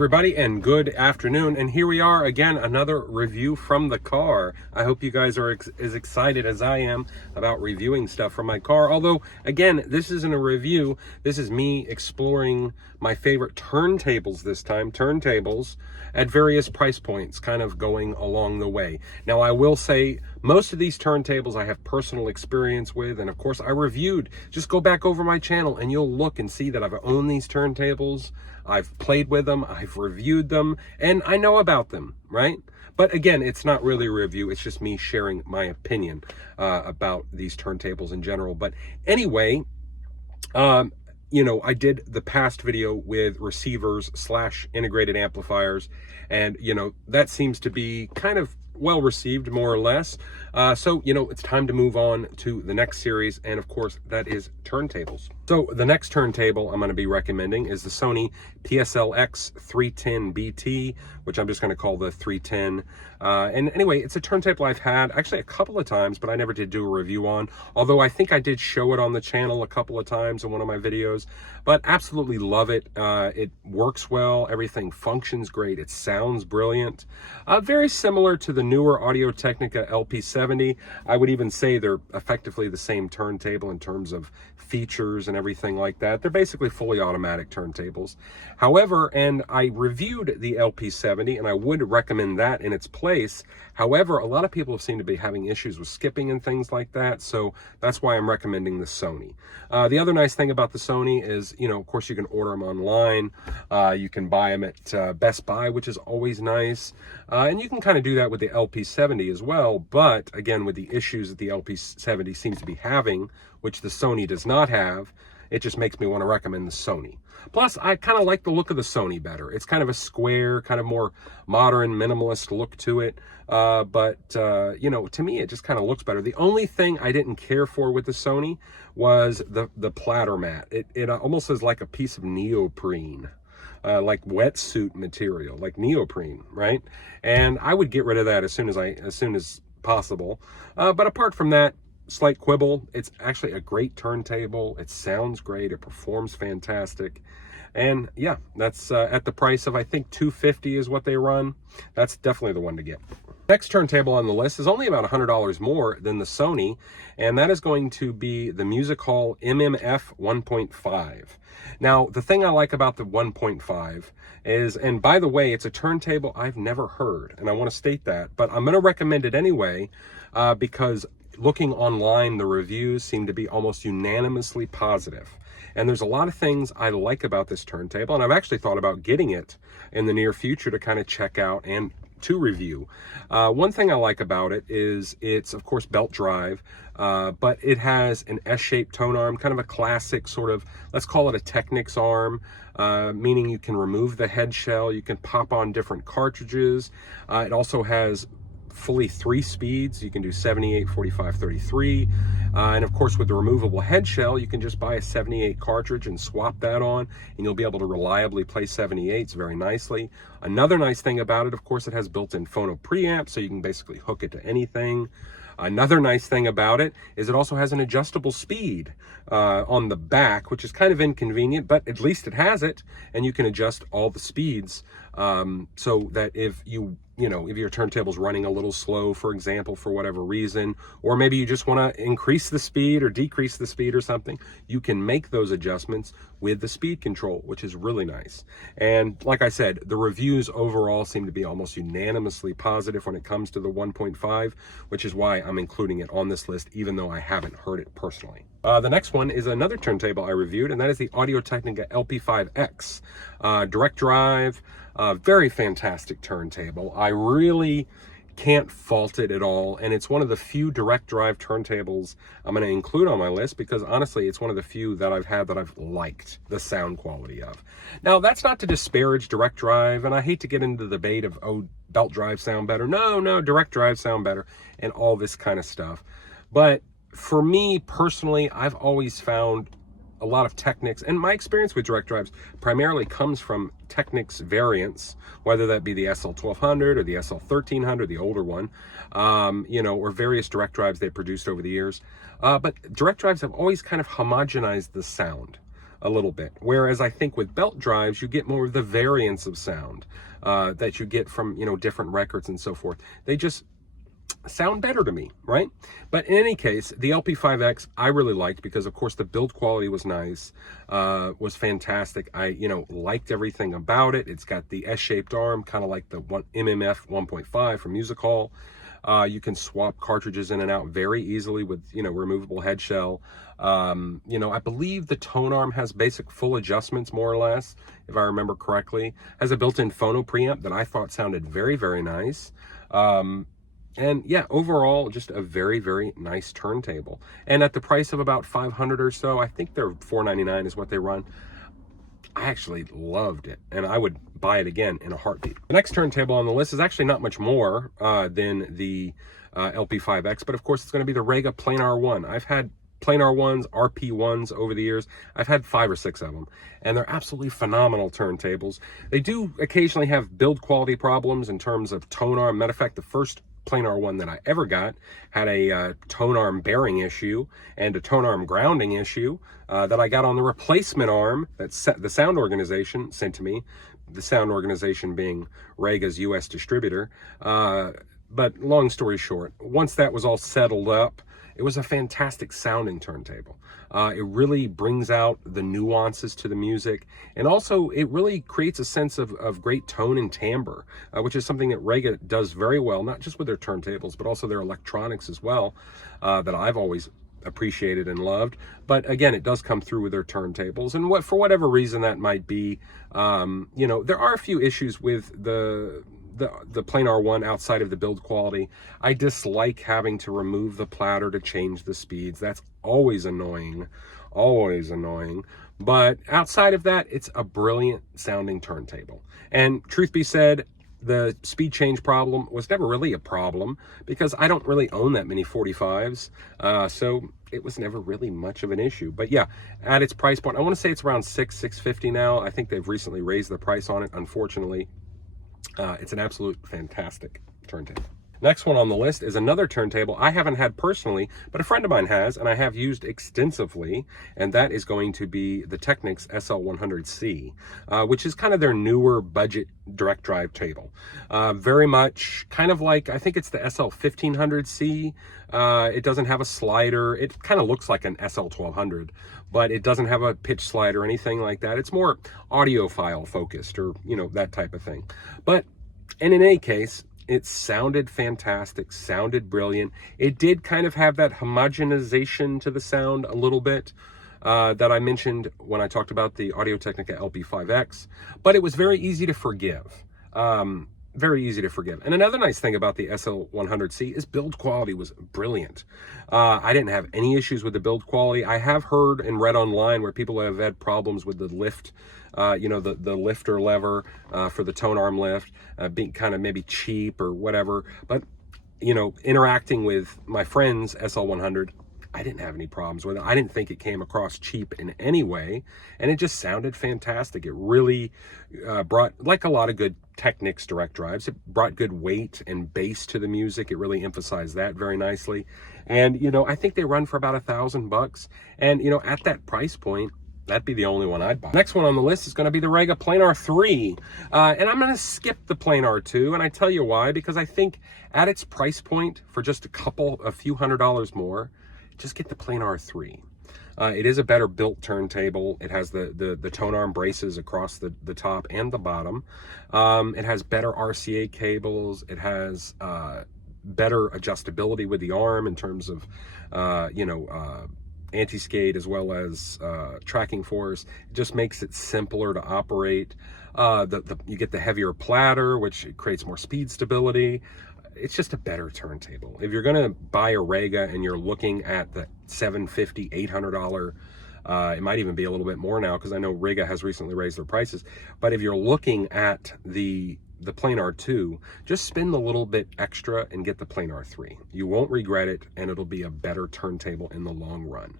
Everybody, and good afternoon, and here we are again, another review from the car. I hope you guys are as excited as I am about reviewing stuff from my car. Although again, this isn't a review, this is me exploring my favorite turntables this time, turntables at various price points, kind of going along the way. Now I will say most of these turntables I have personal experience with, and of course I reviewed. Just go back over my channel and you'll look and see that I've owned these turntables, I've played with them, I've reviewed them, and I know about them, right? But again, it's not really a review, it's just me sharing my opinion about these turntables in general. But anyway, you know, I did the past video with receivers / integrated amplifiers, and you know, that seems to be kind of well received, more or less. So, you know, it's time to move on to the next series, and of course, that is turntables. So the next turntable I'm going to be recommending is the Sony PSLX 310BT, which I'm just going to call the 310. And anyway, it's a turntable I've had actually a couple of times, but I never did do a review on, although I think I did show it on the channel a couple of times in one of my videos. But absolutely love it. It works well, everything functions great, it sounds brilliant. Very similar to the newer Audio-Technica LP70. I would even say they're effectively the same turntable in terms of features and everything like that. They're basically fully automatic turntables. However, and I reviewed the LP70, and I would recommend that in its place. However, a lot of people seem to be having issues with skipping and things like that, so that's why I'm recommending the Sony. The other nice thing about the Sony is, you know, of course you can order them online. You can buy them at Best Buy, which is always nice. And you can kind of do that with the LP70 as well, but again, with the issues that the LP70 seems to be having, which the Sony does not have, it just makes me want to recommend the Sony. Plus, I kind of like the look of the Sony better. It's kind of a square, kind of more modern, minimalist look to it. You know, to me, it just kind of looks better. The only thing I didn't care for with the Sony was the planar mat. It almost is like a piece of neoprene. Like wetsuit material, like neoprene, right? And I would get rid of that as soon as possible. But apart from that, slight quibble, it's actually a great turntable. It sounds great, it performs fantastic. And yeah, that's at the price of, I think, $250 is what they run. That's definitely the one to get. Next turntable on the list is only about $100 more than the Sony, and that is going to be the Music Hall MMF 1.5. Now, the thing I like about the 1.5 is, and by the way, it's a turntable I've never heard, and I want to state that, but I'm going to recommend it anyway, because looking online, the reviews seem to be almost unanimously positive. And there's a lot of things I like about this turntable, and I've actually thought about getting it in the near future to kind of check out and to review. One thing I like about it is it's, of course, belt drive, but it has an S-shaped tone arm, kind of a classic sort of, let's call it a Technics arm, meaning you can remove the head shell, you can pop on different cartridges. It also has fully 3 speeds. You can do 78, 45, 33. And of course, with the removable head shell, you can just buy a 78 cartridge and swap that on, and you'll be able to reliably play 78s very nicely. Another nice thing about it, of course, it has built-in phono preamp, so you can basically hook it to anything. Another nice thing about it is it also has an adjustable speed on the back, which is kind of inconvenient, but at least it has it, and you can adjust all the speeds so that if if your turntable's running a little slow, for example, for whatever reason, or maybe you just want to increase the speed or decrease the speed or something, you can make those adjustments with the speed control, which is really nice. And like I said, the reviews overall seem to be almost unanimously positive when it comes to the 1.5, which is why I'm including it on this list, even though I haven't heard it personally. The next one is another turntable I reviewed, and that is the Audio-Technica LP5X. Direct drive, very fantastic turntable. I really can't fault it at all, and it's one of the few direct drive turntables I'm going to include on my list because honestly it's one of the few that I've had that I've liked the sound quality of. Now, that's not to disparage direct drive, and I hate to get into the debate of, oh, belt drive sound better. No, direct drive sound better, and all this kind of stuff. But for me personally, I've always found a lot of Technics, and my experience with direct drives primarily comes from Technics variants, whether that be the SL1200 or the SL1300, the older one, or various direct drives they produced over the years. But direct drives have always kind of homogenized the sound. a little bit. Whereas I think with belt drives, you get more of the variance of sound that you get from, you know, different records and so forth. They just sound better to me, right? But in any case, the LP5X I really liked because, of course, the build quality was nice, was fantastic. I, you know, liked everything about it. It's got the S-shaped arm, kind of like the MMF 1.5 from Music Hall. You can swap cartridges in and out very easily with, you know, removable head shell. You know, I believe the tone arm has basic full adjustments, more or less, if I remember correctly. Has a built-in phono preamp that I thought sounded very, very nice. And yeah, overall, just a very, very nice turntable. And at the price of about $500 or so, I think they're $499 is what they run. I actually loved it, and I would buy it again in a heartbeat. The next turntable on the list is actually not much more than the LP5X, but of course it's going to be the Rega Planar 1. I've had Planar 1s, RP 1s over the years. I've had 5 or 6 of them, and they're absolutely phenomenal turntables. They do occasionally have build quality problems in terms of tone arm. Matter of fact, the first Planar 1 that I ever got had a tone arm bearing issue and a tone arm grounding issue that I got on the replacement arm that the sound organization sent to me, the sound organization being Rega's US distributor. But long story short, once that was all settled up, it was a fantastic sounding turntable. It really brings out the nuances to the music, and also it really creates a sense of great tone and timbre, which is something that Rega does very well, not just with their turntables, but also their electronics as well, that I've always appreciated and loved. But again, it does come through with their turntables, and for whatever reason that might be, you know, there are a few issues with the Planar 1 outside of the build quality. I dislike having to remove the platter to change the speeds. That's always annoying, always annoying. But outside of that, it's a brilliant sounding turntable. And truth be said, the speed change problem was never really a problem because I don't really own that many 45s. So it was never really much of an issue. But yeah, at its price point, I want to say it's around $650 now. I think they've recently raised the price on it, unfortunately. It's an absolute fantastic turntable. Next one on the list is another turntable I haven't had personally, but a friend of mine has, and I have used extensively, and that is going to be the Technics SL100C, which is kind of their newer budget direct drive table. Very much kind of like, I think it's the SL1500C. It doesn't have a slider. It kind of looks like an SL1200, but it doesn't have a pitch slide or anything like that. It's more audiophile focused, or, you know, that type of thing. But, and in any case, it sounded fantastic, sounded brilliant. It did kind of have that homogenization to the sound a little bit that I mentioned when I talked about the Audio-Technica LP5X, but it was very easy to forgive. Very easy to forgive. And another nice thing about the SL100C is build quality was brilliant. I didn't have any issues with the build quality. I have heard and read online where people have had problems with the lift, you know, the lifter lever for the tone arm lift, being kind of maybe cheap or whatever. But, you know, interacting with my friend's SL100, I didn't have any problems with it. I didn't think it came across cheap in any way, and it just sounded fantastic. It really brought, like a lot of good Technics direct drives, it brought good weight and bass to the music. It really emphasized that very nicely. And, you know, I think they run for about $1,000, and, you know, at that price point, that'd be the only one I'd buy. Next one on the list is going to be the Rega Planar 3. And I'm going to skip the Planar 2, and I tell you why, because I think at its price point, for just a few $100s more, just get the Planar 3. It is a better built turntable. It has the tone arm braces across the top and the bottom. It has better RCA cables. It has better adjustability with the arm in terms of, you know, anti-skate as well as tracking force. It just makes it simpler to operate. You get the heavier platter, which creates more speed stability. It's just a better turntable. If you're gonna buy a Rega and you're looking at the $750, $800, it might even be a little bit more now because I know Rega has recently raised their prices. But if you're looking at the the planar 2, just spend a little bit extra and get the planar 3. You won't regret it, and it'll be a better turntable in the long run.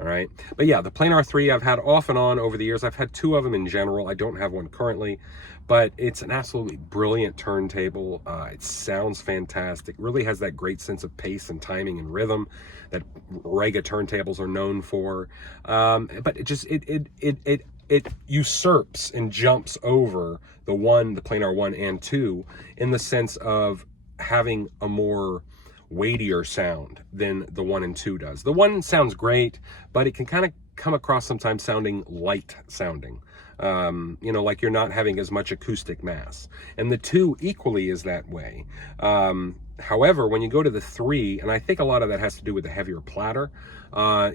All right, but yeah, the planar 3 I've had off and on over the years. I've had 2 of them in general. I don't have one currently, but it's an absolutely brilliant turntable. It sounds fantastic. Really has that great sense of pace and timing and rhythm that rega turntables are known for. But it usurps and jumps over the planar 1 and 2 in the sense of having a more weightier sound than the 1 and 2 does. The 1 sounds great, but it can kind of come across sometimes sounding light sounding. You know, like you're not having as much acoustic mass. And the 2 equally is that way. However, when you go to the 3, and I think a lot of that has to do with the heavier platter,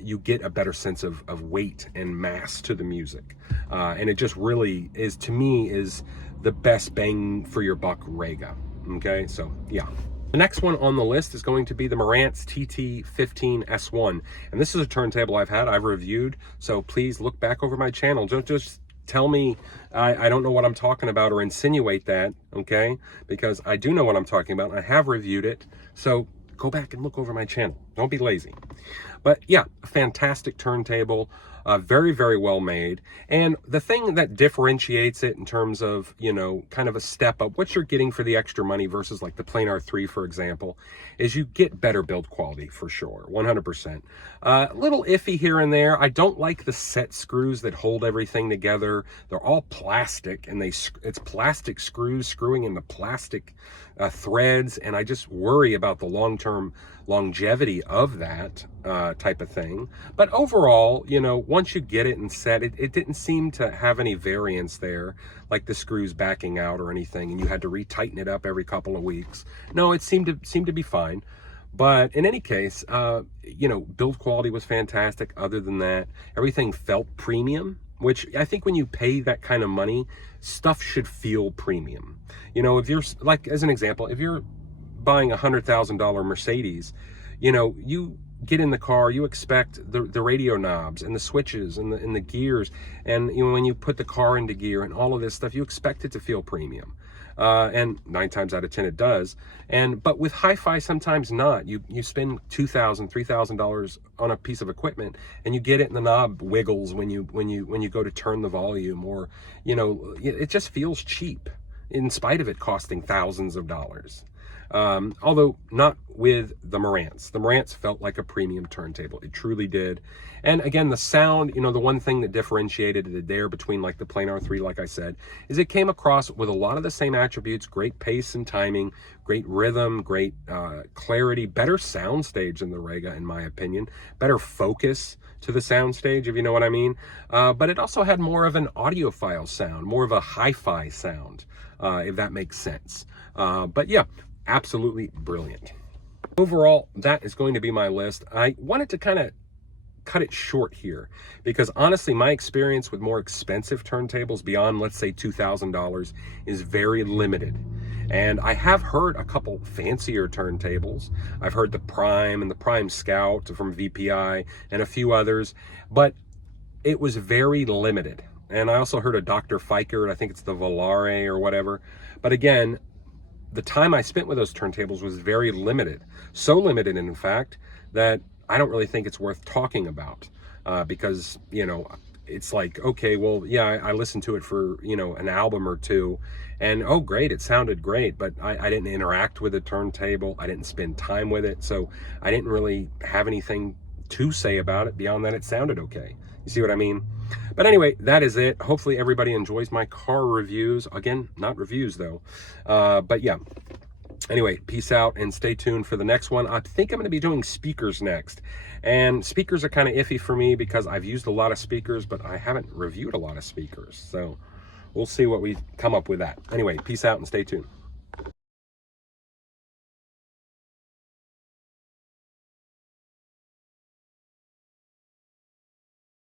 you get a better sense of weight and mass to the music. And it just really is, to me, is the best bang for your buck rega. Okay, so yeah. The next one on the list is going to be the Marantz TT15S1. And this is a turntable I've reviewed. So please look back over my channel. Don't just tell me I don't know what I'm talking about or insinuate that, okay? Because I do know what I'm talking about. I have reviewed it. So go back and look over my channel. Don't be lazy. But yeah, a fantastic turntable. Very, very well made. And the thing that differentiates it in terms of, you know, kind of a step up, what you're getting for the extra money versus like the planar 3, for example, is you get better build quality for sure, 100%. A little iffy here and there. I don't like the set screws that hold everything together. They're all plastic, and it's plastic screws screwing into plastic threads, and I just worry about the long-term longevity of that type of thing. But overall, you know, once you get it and set it didn't seem to have any variance there, like the screws backing out or anything, and you had to retighten it up every couple of weeks. No, it seemed to be fine. But in any case, you know, build quality was fantastic. Other than that, everything felt premium, which I think when you pay that kind of money, stuff should feel premium. You know, if you're, like, as an example, if you're buying a $100,000 Mercedes, you know, you get in the car, you expect the radio knobs and the switches and the gears, and you know, when you put the car into gear and all of this stuff, you expect it to feel premium. And 9 times out of 10 it does. But with hi-fi, sometimes not. You spend $2,000, $3,000 on a piece of equipment, and you get it, and the knob wiggles when you go to turn the volume, or you know, it just feels cheap in spite of it costing thousands of dollars. Although not with the Marantz. The Marantz felt like a premium turntable. It truly did. And again, the sound, you know, the one thing that differentiated it there between like the planar 3, like I said, is it came across with a lot of the same attributes: great pace and timing, great rhythm, great clarity, better soundstage than the rega, in my opinion, better focus to the soundstage, if you know what I mean. But it also had more of an audiophile sound, more of a hi-fi sound, if that makes sense. But yeah, absolutely brilliant. Overall, that is going to be my list. I wanted to kind of cut it short here because honestly, my experience with more expensive turntables beyond, let's say, $2,000 is very limited. And I have heard a couple fancier turntables. I've heard the Prime and the Prime Scout from VPI and a few others, but it was very limited. And I also heard a Dr. Fikert, I think it's the Volare or whatever. But again, the time I spent with those turntables was very limited. So limited, in fact, that I don't really think it's worth talking about because, you know, it's like, okay, well, yeah, I listened to it for, you know, an album or two, and oh, great, it sounded great, but I didn't interact with the turntable. I didn't spend time with it, so I didn't really have anything to say about it beyond that it sounded okay. You see what I mean? But anyway, that is it. Hopefully everybody enjoys my car reviews. Again, not reviews though. But yeah. Anyway, peace out and stay tuned for the next one. I think I'm going to be doing speakers next. And speakers are kind of iffy for me because I've used a lot of speakers, but I haven't reviewed a lot of speakers. So we'll see what we come up with that. Anyway, peace out and stay tuned.